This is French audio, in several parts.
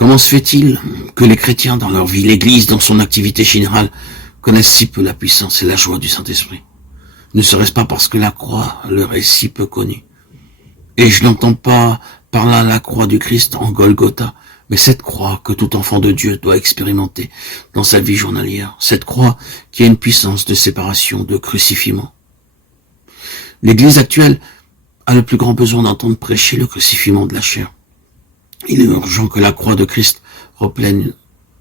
Comment se fait-il que les chrétiens dans leur vie, l'Église dans son activité générale, connaissent si peu la puissance et la joie du Saint-Esprit? Ne serait-ce pas parce que la croix leur est si peu connue? Et je n'entends pas par là la croix du Christ en Golgotha, mais cette croix que tout enfant de Dieu doit expérimenter dans sa vie journalière, cette croix qui a une puissance de séparation, de crucifiement. L'Église actuelle a le plus grand besoin d'entendre prêcher le crucifiement de la chair. Il est urgent que la croix de Christ reprenne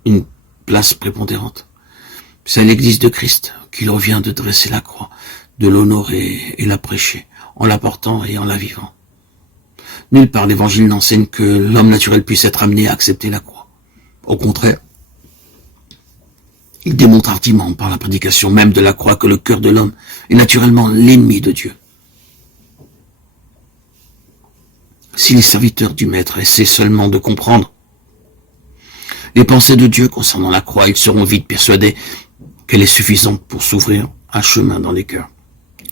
une place prépondérante. C'est à l'Église de Christ qu'il revient de dresser la croix, de l'honorer et la prêcher, en la portant et en la vivant. Nulle part l'Évangile n'enseigne que l'homme naturel puisse être amené à accepter la croix. Au contraire, il démontre hardiment par la prédication même de la croix que le cœur de l'homme est naturellement l'ennemi de Dieu. Si les serviteurs du Maître essaient seulement de comprendre les pensées de Dieu concernant la croix, ils seront vite persuadés qu'elle est suffisante pour s'ouvrir un chemin dans les cœurs.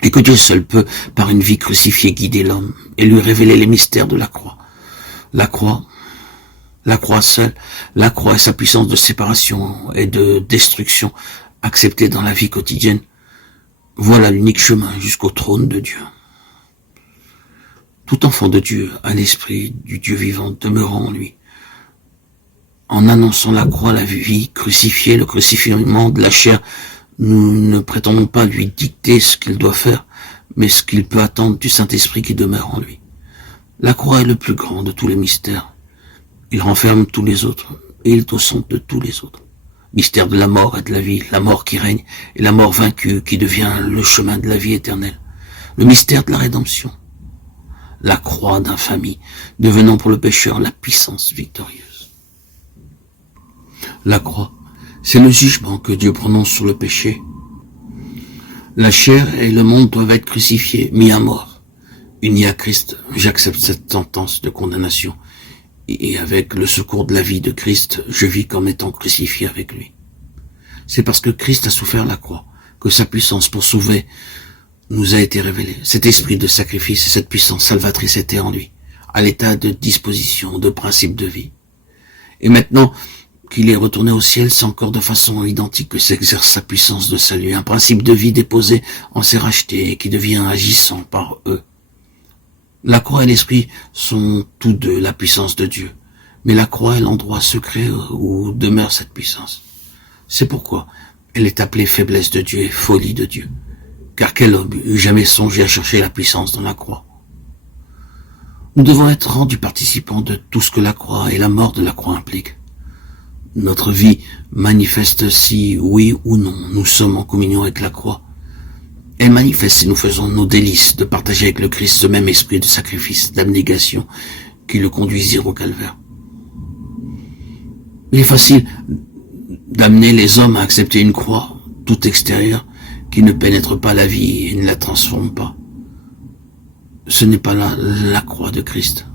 Et que Dieu seul peut, par une vie crucifiée, guider l'homme et lui révéler les mystères de la croix. La croix seule, la croix et sa puissance de séparation et de destruction acceptée dans la vie quotidienne, voilà l'unique chemin jusqu'au trône de Dieu. Tout enfant de Dieu a l'esprit du Dieu vivant demeurant en lui. En annonçant la croix, la vie crucifiée, le crucifiement de la chair, nous ne prétendons pas lui dicter ce qu'il doit faire, mais ce qu'il peut attendre du Saint-Esprit qui demeure en lui. La croix est le plus grand de tous les mystères. Il renferme tous les autres, et il est au centre de tous les autres. Mystère de la mort et de la vie, la mort qui règne, et la mort vaincue qui devient le chemin de la vie éternelle. Le mystère de la rédemption. La croix d'infamie, devenant pour le pécheur la puissance victorieuse. La croix, c'est le jugement que Dieu prononce sur le péché. La chair et le monde doivent être crucifiés, mis à mort. Uni à Christ, j'accepte cette sentence de condamnation. Et avec le secours de la vie de Christ, je vis comme étant crucifié avec lui. C'est parce que Christ a souffert la croix, que sa puissance pour sauver nous a été révélée. Cet esprit de sacrifice et cette puissance salvatrice étaient en lui, à l'état de disposition, de principe de vie. Et maintenant qu'il est retourné au ciel, c'est encore de façon identique que s'exerce sa puissance de salut, un principe de vie déposé en ses rachetés et qui devient agissant par eux. La croix et l'esprit sont tous deux la puissance de Dieu, mais la croix est l'endroit secret où demeure cette puissance. C'est pourquoi elle est appelée faiblesse de Dieu et folie de Dieu, car quel homme eût jamais songé à chercher la puissance dans la croix? Nous devons être rendus participants de tout ce que la croix et la mort de la croix impliquent. Notre vie manifeste si, oui ou non, nous sommes en communion avec la croix. Elle manifeste si nous faisons nos délices de partager avec le Christ ce même esprit de sacrifice, d'abnégation qui le conduisirent au calvaire. Il est facile d'amener les hommes à accepter une croix, toute extérieure, qui ne pénètre pas la vie et ne la transforme pas. Ce n'est pas là la croix de Christ.